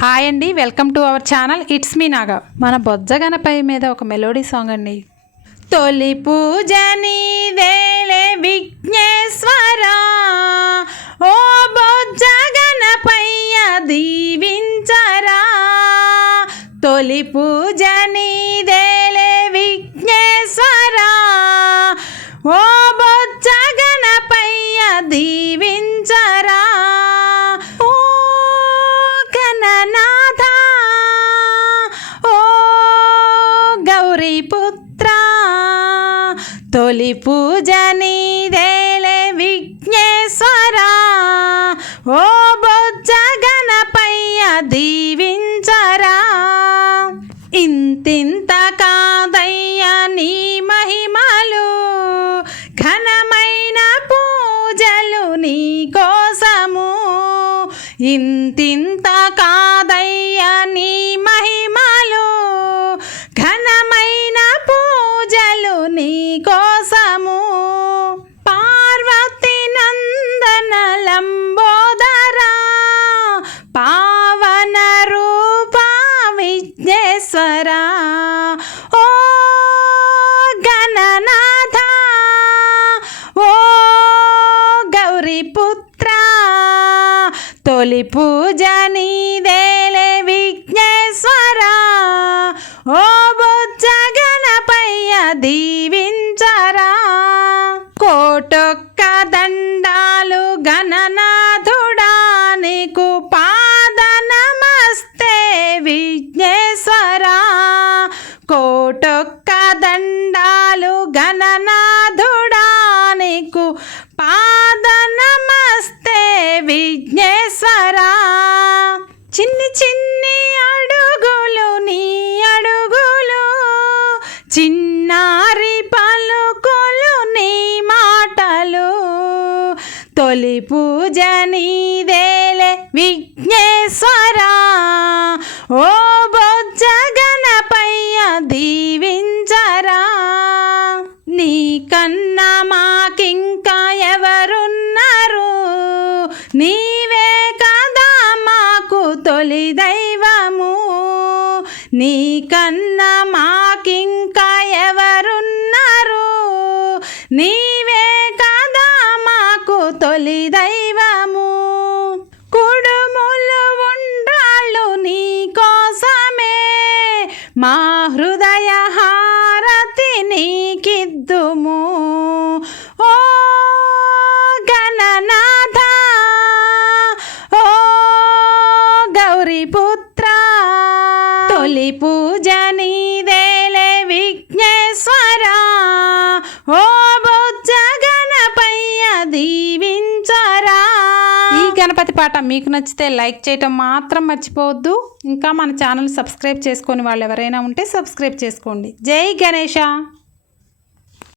Hi అండి welcome to our channel. It's me Naga. మన బొజ్జగనపై మీద ఒక మెలోడీ సాంగ్ అండి. తొలి పూజ నీదేలే విఘ్నేశ్వరా. ఓ బొజ్జగనపయ్య దీవించరా. తొలి పూజ నీదేలే విఘ్నేశ్వర. ఓ తొలి పూజ నీదేలే విఘ్నేశ్వరా. ఓ బొజ్జ గణపయ్య దీవించరా. ఇంతింత కాదయ్య నీ మహిమలు ఘనమైన పూజలు నీ కోసము. ఇంతింత కా విఘ్నేశ్వరా ఓ గణనాథ. ఓ గౌరీపుత్ర తొలి పూజ నీదే. తొలి పూజ నీదేలే విఘ్నేశ్వర. ఓ బొజ్జ గణపయ్య దీవించరా. నీ కన్నా మాకింకా ఎవరున్నారు? నీవే కదా మాకు తొలి దైవము? నీ కన్నా మాకింకా ఎవరున్నారు? నీ తొలి దైవము. కుడుములు ఉండాళ్ళు నీ కోసమే. మా హృదయ హారతి నీకిద్దుము. ఓ గణనాథ ఓ గౌరీపుత్ర తొలి పూజ నీదే. గణపతి పాట మీకు నచ్చితే లైక్ చేయటం మాత్రం మర్చిపోవద్దు. ఇంకా మన ఛానల్ సబ్స్క్రైబ్ చేసుకొని వాళ్ళు ఎవరైనా ఉంటే సబ్స్క్రైబ్ చేసుకోండి. జై గణేష!